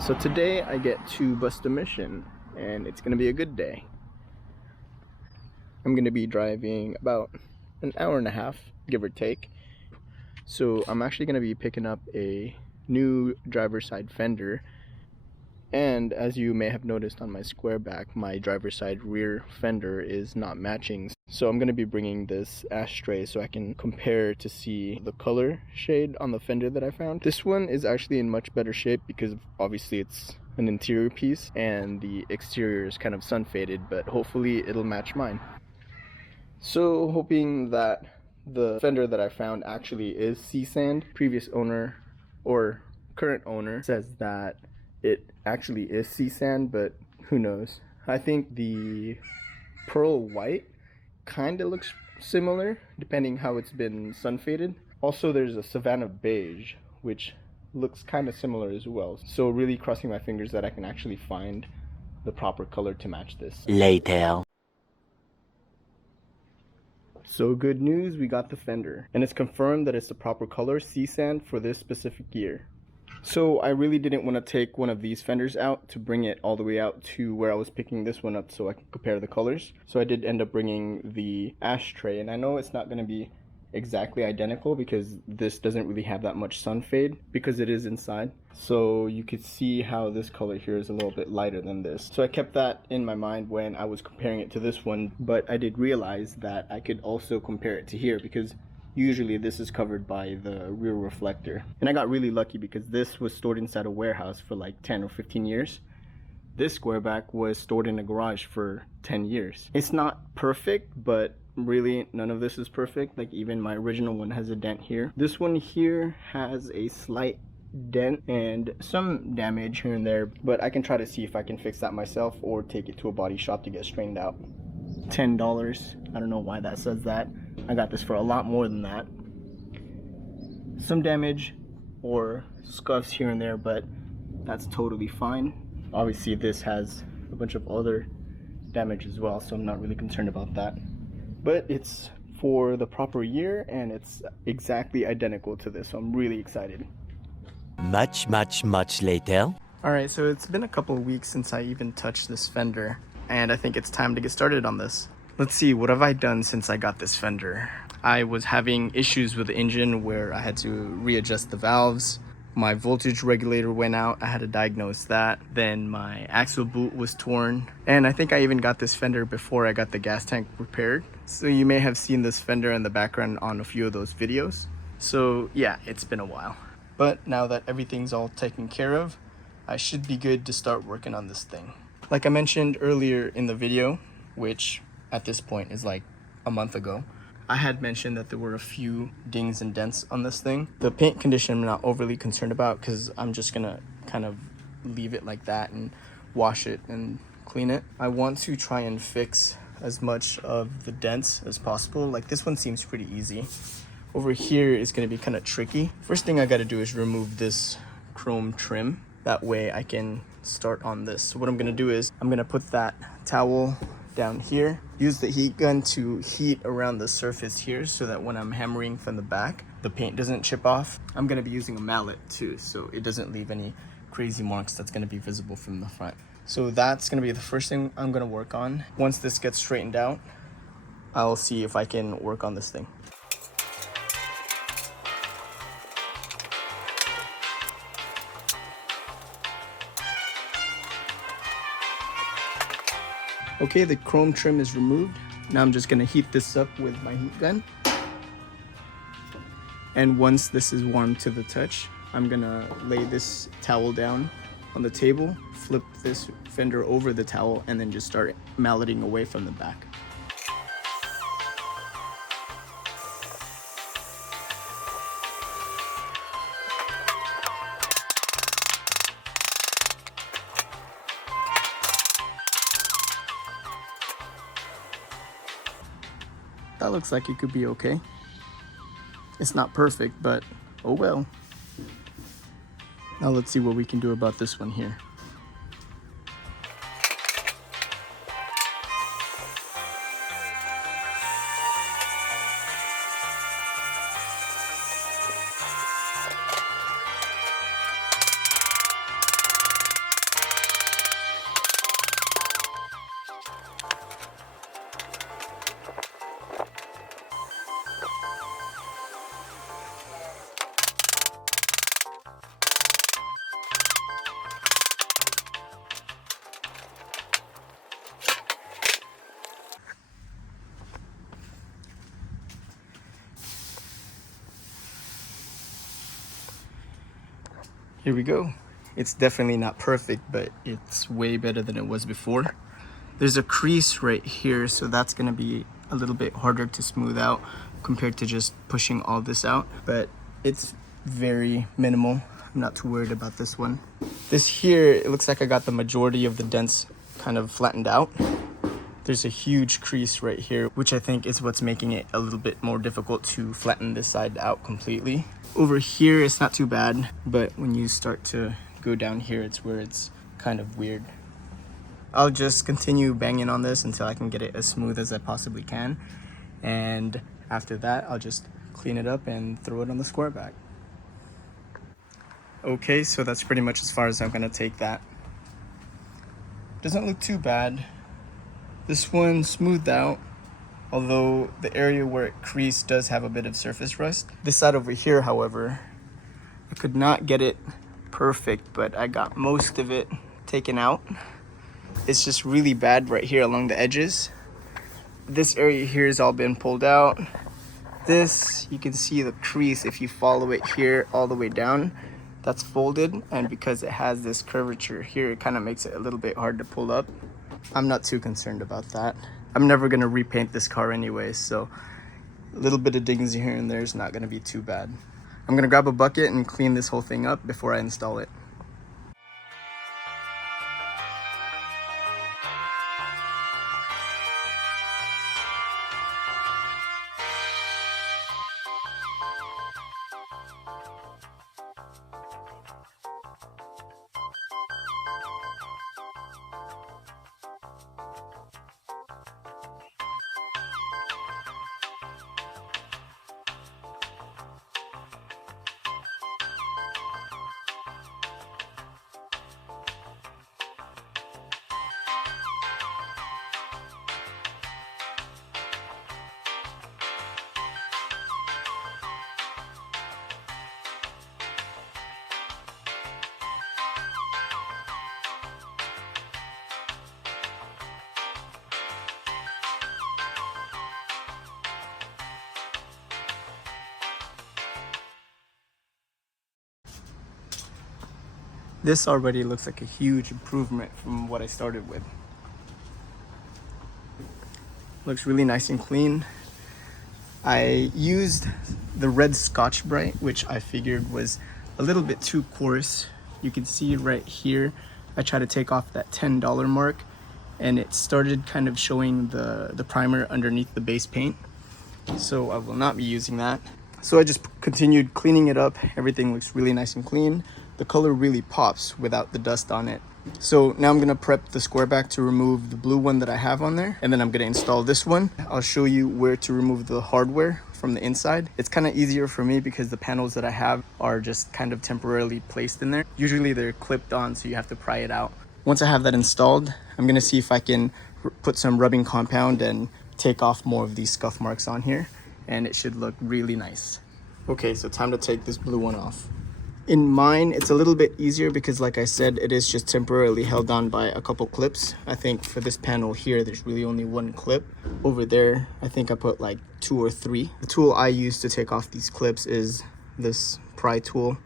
So today I get to bust a mission, and it's gonna be a good day. I'm gonna be driving about an hour and a half, give or take. So I'm actually gonna be picking up a new driver's side fender, and as you may have noticed on my Squareback, my driver's side rear fender is not matching. So I'm gonna be bringing this ashtray so I can compare to see the color shade on the fender that I found. This one is actually in much better shape because obviously it's an interior piece and the exterior is kind of sun faded, but hopefully it'll match mine. So hoping that the fender that I found actually is Seasand. Previous owner or current owner says that it actually is Seasand, but who knows. I think the pearl white kind of looks similar depending how it's been sun faded. Also there's a Savannah beige which looks kind of similar as well. So really crossing my fingers that I can actually find the proper color to match this. Later. So good news, we got the fender, and it's confirmed that it's the proper color, Seasand, for this specific year. So I really didn't want to take one of these fenders out to bring it all the way out to where I was picking this one up so I could compare the colors. So I did end up bringing the ashtray, and I know it's not going to be exactly identical because this doesn't really have that much sun fade because it is inside. So you could see how this color here is a little bit lighter than this. So I kept that in my mind when I was comparing it to this one, but I did realize that I could also compare it to here because usually this is covered by the rear reflector. And I got really lucky because this was stored inside a warehouse for like 10 or 15 years. This Squareback was stored in a garage for 10 years. It's not perfect, but really none of this is perfect. Like even my original one has a dent here. This one here has a slight dent and some damage here and there, but I can try to see if I can fix that myself or take it to a body shop to get straightened out. $10. I don't know why that says that. I got this for a lot more than that. Some damage or scuffs here and there, but that's totally fine. Obviously this has a bunch of other damage as well, so I'm not really concerned about that. But it's for the proper year and it's exactly identical to this, so I'm really excited. Much later. Alright, so it's been a couple of weeks since I even touched this fender, and I think it's time to get started on this. Let's see, what have I done since I got this fender? I was having issues with the engine where I had to readjust the valves. My voltage regulator went out, I had to diagnose that. Then my axle boot was torn. And I think I even got this fender before I got the gas tank repaired. So you may have seen this fender in the background on a few of those videos. So yeah, it's been a while. But now that everything's all taken care of, I should be good to start working on this thing. Like I mentioned earlier in the video, which at this point is like a month ago, I had mentioned that there were a few dings and dents on this thing. The paint condition I'm not overly concerned about because I'm just gonna kind of leave it like that and wash it and clean it. I want to try and fix as much of the dents as possible. Like this one seems pretty easy. Over here is gonna be kind of tricky. First thing I gotta do is remove this chrome trim. That way I can start on this. So what I'm gonna do is I'm gonna put that towel down here, use the heat gun to heat around the surface here so that when I'm hammering from the back, the paint doesn't chip off. I'm gonna be using a mallet too, so it doesn't leave any crazy marks that's gonna be visible from the front. So that's gonna be the first thing I'm gonna work on. Once this gets straightened out, I'll see if I can work on this thing. Okay, the chrome trim is removed. Now I'm just gonna heat this up with my heat gun. And once this is warm to the touch, I'm gonna lay this towel down on the table, flip this fender over the towel, and then just start malleting away from the back. That looks like it could be okay. It's not perfect, but oh well. Now let's see what we can do about this one here. Here we go. It's definitely not perfect, but it's way better than it was before. There's a crease right here, so that's gonna be a little bit harder to smooth out compared to just pushing all this out, but it's very minimal. I'm not too worried about this one. This here, it looks like I got the majority of the dents kind of flattened out. There's a huge crease right here, which I think is what's making it a little bit more difficult to flatten this side out completely. Over here, it's not too bad, but when you start to go down here, it's where it's kind of weird. I'll just continue banging on this until I can get it as smooth as I possibly can. And after that, I'll just clean it up and throw it on the Squareback. Okay, so that's pretty much as far as I'm gonna take that. Doesn't look too bad. This one smoothed out, although the area where it creased does have a bit of surface rust. This side over here, however, I could not get it perfect, but I got most of it taken out. It's just really bad right here along the edges. This area here has all been pulled out. This, you can see the crease if you follow it here all the way down. That's folded, and because it has this curvature here, it kind of makes it a little bit hard to pull up. I'm not too concerned about that. I'm never gonna repaint this car anyway, so a little bit of dings here and there is not gonna be too bad. I'm gonna grab a bucket and clean this whole thing up before I install it. This already looks like a huge improvement from what I started with. Looks really nice and clean. I used the red Scotch Brite, which I figured was a little bit too coarse. You can see right here, I tried to take off that $10 mark, and it started kind of showing the primer underneath the base paint. So I will not be using that. So I just continued cleaning it up. Everything looks really nice and clean. The color really pops without the dust on it. So now I'm gonna prep the Squareback to remove the blue one that I have on there, and then I'm gonna install this one. I'll show you where to remove the hardware from the inside. It's kind of easier for me because the panels that I have are just kind of temporarily placed in there. Usually they're clipped on, so you have to pry it out. Once I have that installed, I'm gonna see if I can put some rubbing compound and take off more of these scuff marks on here, and it should look really nice. Okay, so time to take this blue one off. In mine, it's a little bit easier because, like I said, it is just temporarily held on by a couple clips. I think for this panel here, there's really only one clip. Over there, I think I put like 2 or 3. The tool I use to take off these clips is this pry tool.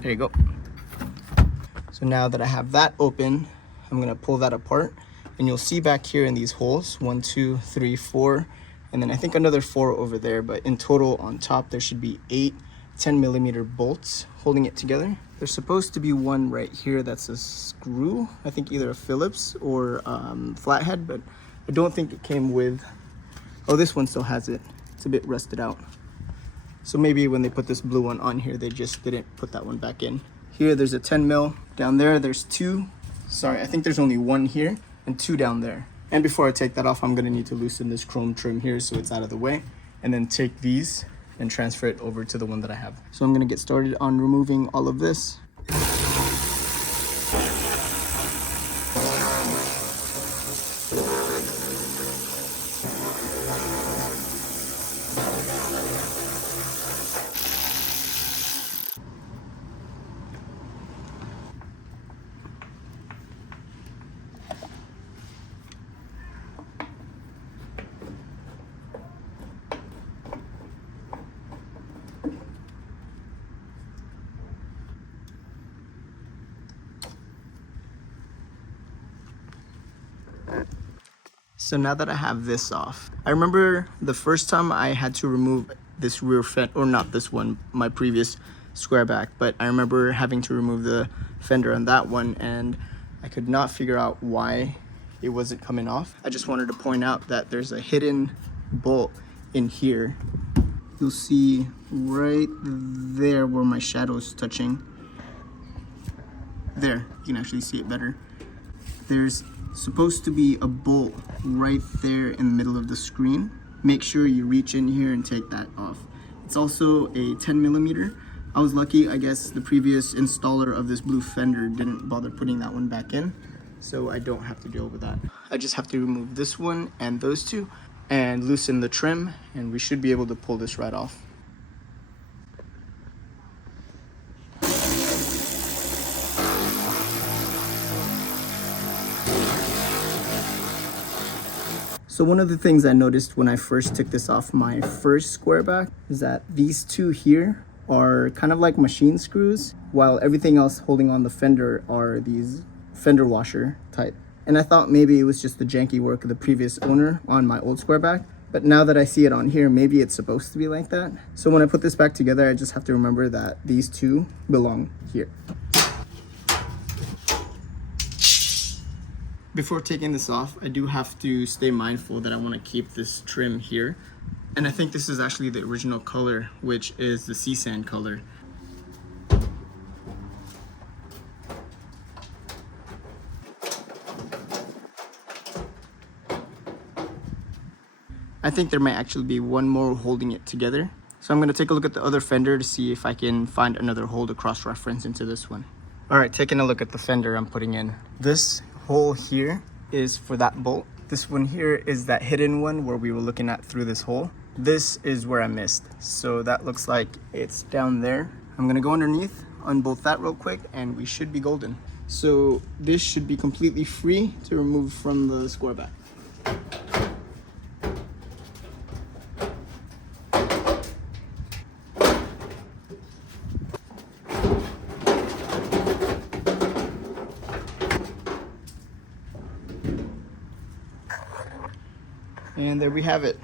There you go. So now that I have that open, I'm gonna pull that apart, and you'll see back here in these holes, 1, 2, 3, 4, and then I think another 4 over there, but in total on top, there should be 8 10mm bolts holding it together. There's supposed to be one right here that's a screw, I think either a Phillips or flathead, but I don't think it came with. Oh, this one still has it. It's a bit rusted out. So maybe when they put this blue one on here, they just didn't put that one back in. Here there's a 10 mil. Down there there's 2. Sorry, I think there's only 1 here and 2 down there. And before I take that off, I'm gonna need to loosen this chrome trim here so it's out of the way, and then take these and transfer it over to the one that I have. So I'm gonna get started on removing all of this. So now that I have this off, I remember the first time I had to remove this rear fender, or not this one, my previous Squareback, but I remember having to remove the fender on that one, and I could not figure out why it wasn't coming off. I just wanted to point out that there's a hidden bolt in here. You'll see right there where my shadow is touching. There, you can actually see it better. There's supposed to be a bolt right there in the middle of the screen. Make sure you reach in here and take that off. It's also a 10mm. I was lucky, I guess the previous installer of this blue fender didn't bother putting that one back in, so I don't have to deal with that. I just have to remove this one and those two and loosen the trim, and we should be able to pull this right off. So one of the things I noticed when I first took this off my first Squareback is that these two here are kind of like machine screws, while everything else holding on the fender are these fender washer type. And I thought maybe it was just the janky work of the previous owner on my old Squareback, but now that I see it on here, maybe it's supposed to be like that. So when I put this back together, I just have to remember that these two belong here. Before taking this off, I do have to stay mindful that I want to keep this trim here. And I think this is actually the original color, which is the Seasand color. I think there might actually be one more holding it together. So I'm going to take a look at the other fender to see if I can find another hole to cross-reference into this one. All right, taking a look at the fender I'm putting in. This hole here is for that bolt. This one here is that hidden one where we were looking at through this hole. This is where I missed. So that looks like it's down there. I'm gonna go underneath, unbolt that real quick, and we should be golden. So this should be completely free to remove from the Squareback. And there we have it.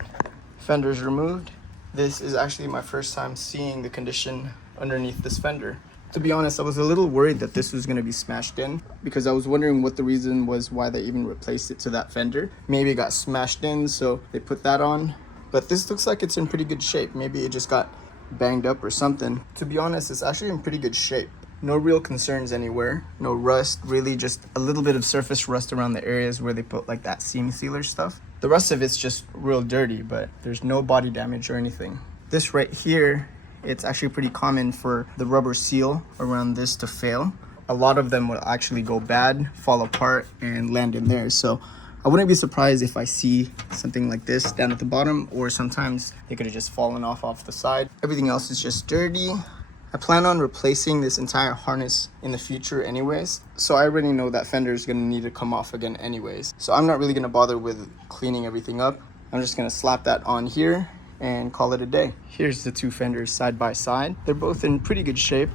Fender's removed. This is actually my first time seeing the condition underneath this fender. To be honest, I was a little worried that this was going to be smashed in, because I was wondering what the reason was why they even replaced it to that fender. Maybe it got smashed in, so they put that on. But this looks like it's in pretty good shape. Maybe it just got banged up or something. To be honest, it's actually in pretty good shape. No real concerns anywhere. No rust, really just a little bit of surface rust around the areas where they put like that seam sealer stuff. The rest of it's just real dirty, but there's no body damage or anything. This right here, it's actually pretty common for the rubber seal around this to fail. A lot of them will actually go bad, fall apart, and land in there. So I wouldn't be surprised if I see something like this down at the bottom, or sometimes they could have just fallen off the side. Everything else is just dirty. I plan on replacing this entire harness in the future anyways, so I already know that fender is going to need to come off again anyways. So I'm not really going to bother with cleaning everything up. I'm just going to slap that on here and call it a day. Here's the two fenders side by side. They're both in pretty good shape.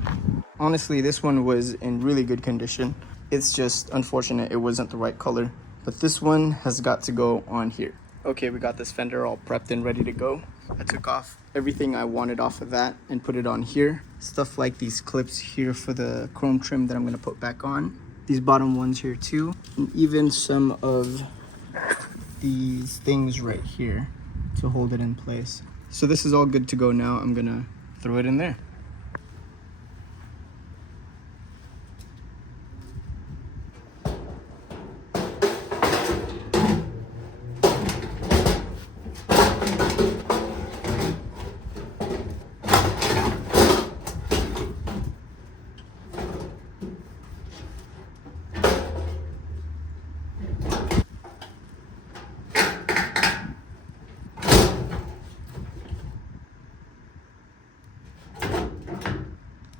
Honestly, this one was in really good condition. It's just unfortunate it wasn't the right color, but this one has got to go on here. Okay, we got this fender all prepped and ready to go. I took off everything I wanted off of that and put it on here. Stuff like these clips here for the chrome trim that I'm gonna put back on. These bottom ones here too. And even some of these things right here to hold it in place. So this is all good to go now. I'm gonna throw it in there.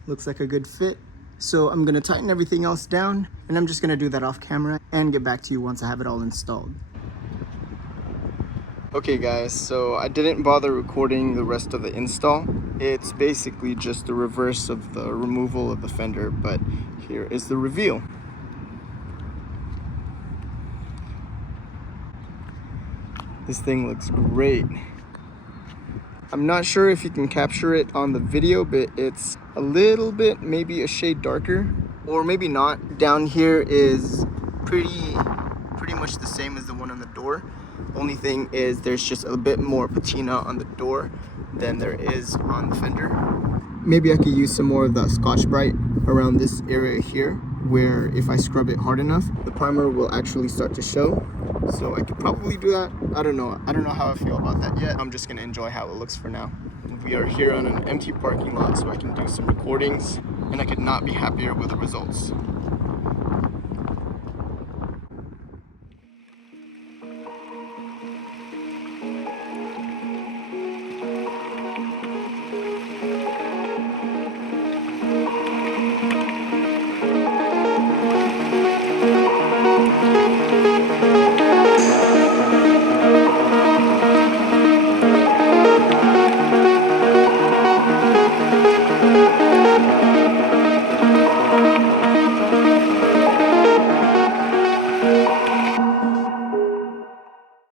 Looks like a good fit. So I'm gonna tighten everything else down, and I'm just gonna do that off camera and get back to you once I have it all installed. Okay guys, so I didn't bother recording the rest of the install. It's basically just the reverse of the removal of the fender, but here is the reveal. This thing looks great. I'm not sure if you can capture it on the video, but it's a little bit, maybe a shade darker, or maybe not. Down here is pretty much the same as the one on the door. Only thing is there's just a bit more patina on the door than there is on the fender. Maybe I could use some more of the Scotch-Brite around this area here, where if I scrub it hard enough, the primer will actually start to show. So I could probably do that. I don't know how I feel about that yet. I'm just gonna enjoy how it looks for now. We are here on an empty parking lot, so I can do some recordings, and I could not be happier with the results.